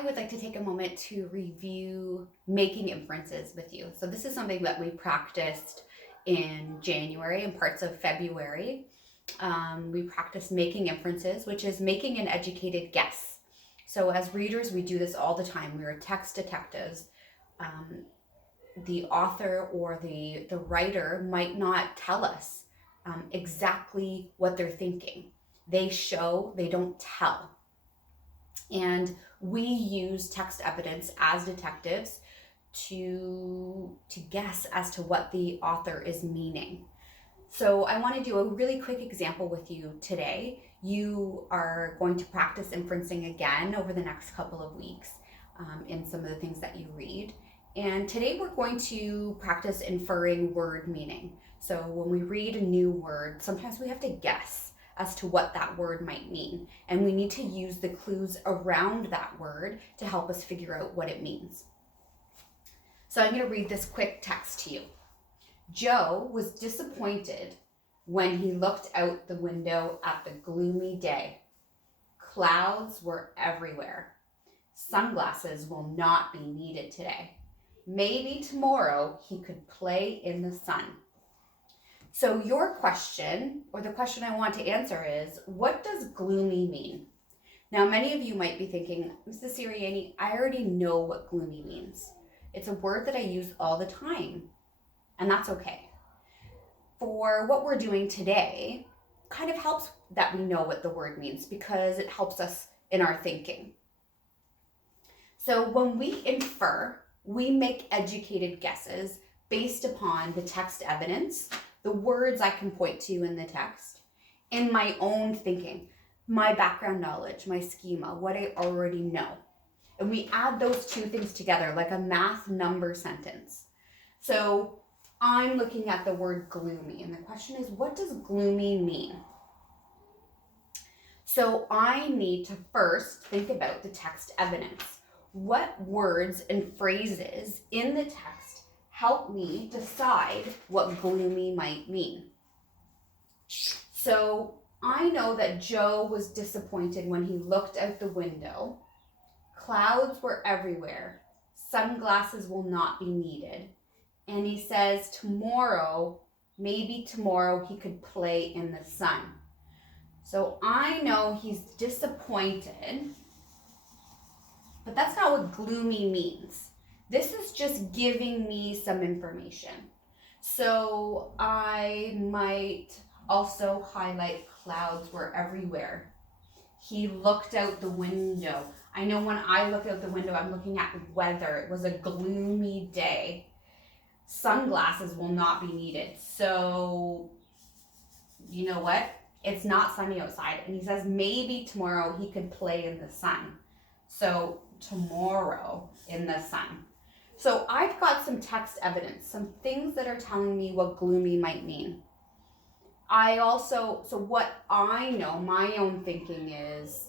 I would like to take a moment to review making inferences with you. So this is something that we practiced in January and parts of February. We practiced making inferences, which is making an educated guess. So as readers, we do this all the time. We're text detectives. The author or the writer might not tell us exactly what they're thinking. They show, they don't tell. And we use text evidence as detectives to guess as to what the author is meaning. So I want to do a really quick example with you today. You are going to practice inferencing again over the next couple of weeks in some of the things that you read. And today we're going to practice inferring word meaning. So when we read a new word, sometimes we have to guess as to what that word might mean. And we need to use the clues around that word to help us figure out what it means. So I'm going to read this quick text to you. Joe was disappointed when he looked out the window at the gloomy day. Clouds were everywhere. Sunglasses will not be needed today. Maybe tomorrow he could play in the sun. So your question, or the question I want to answer is, what does gloomy mean? Now, many of you might be thinking, Mrs. Siriani, I already know what gloomy means. It's a word that I use all the time, and that's okay. For what we're doing today, kind of helps that we know what the word means because it helps us in our thinking. So when we infer, we make educated guesses based upon the text evidence, the words I can point to in the text, in my own thinking, my background knowledge, my schema, what I already know. And we add those two things together like a math number sentence. So I'm looking at the word gloomy, and the question is, what does gloomy mean? So I need to first think about the text evidence. What words and phrases in the text help me decide what gloomy might mean? So I know that Joe was disappointed when he looked out the window. Clouds were everywhere. Sunglasses will not be needed. And he says maybe tomorrow he could play in the sun. So I know he's disappointed, but that's not what gloomy means. This is just giving me some information. So I might also highlight clouds were everywhere. He looked out the window. I know when I look out the window, I'm looking at the weather. It was a gloomy day. Sunglasses will not be needed. So, you know what? It's not sunny outside. And he says maybe tomorrow he could play in the sun. So tomorrow in the sun. So I've got some text evidence, some things that are telling me what gloomy might mean. So what I know, my own thinking is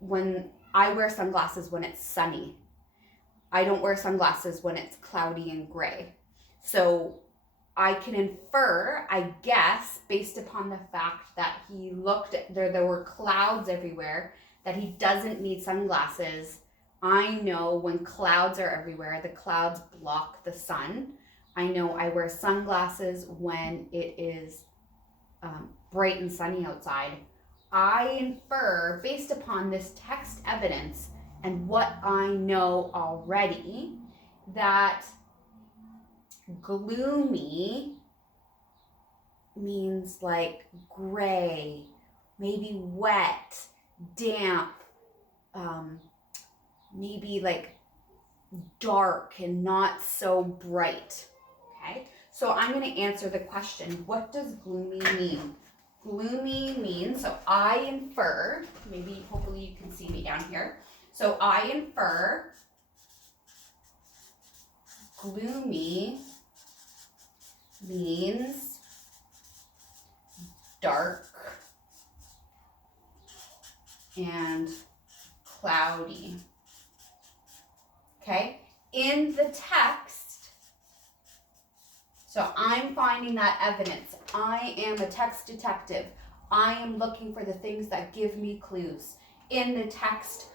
when I wear sunglasses when it's sunny. I don't wear sunglasses when it's cloudy and gray. So I can infer, I guess, based upon the fact that he looked at, there were clouds everywhere, that he doesn't need sunglasses. I know when clouds are everywhere, the clouds block the sun. I know I wear sunglasses when it is bright and sunny outside. I infer, based upon this text evidence and what I know already, that gloomy means like gray, maybe wet, damp, maybe like dark and not so bright. Okay, so I'm going to answer the question, what does gloomy mean? Gloomy means, so I infer, maybe hopefully you can see me down here. So I infer gloomy means dark and cloudy. Okay, in the text, so I'm finding that evidence. I am a text detective. I am looking for the things that give me clues. In the text,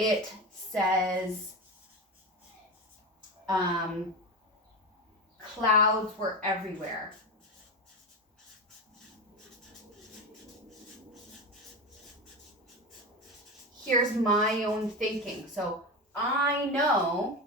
it says clouds were everywhere. Here's my own thinking. So I know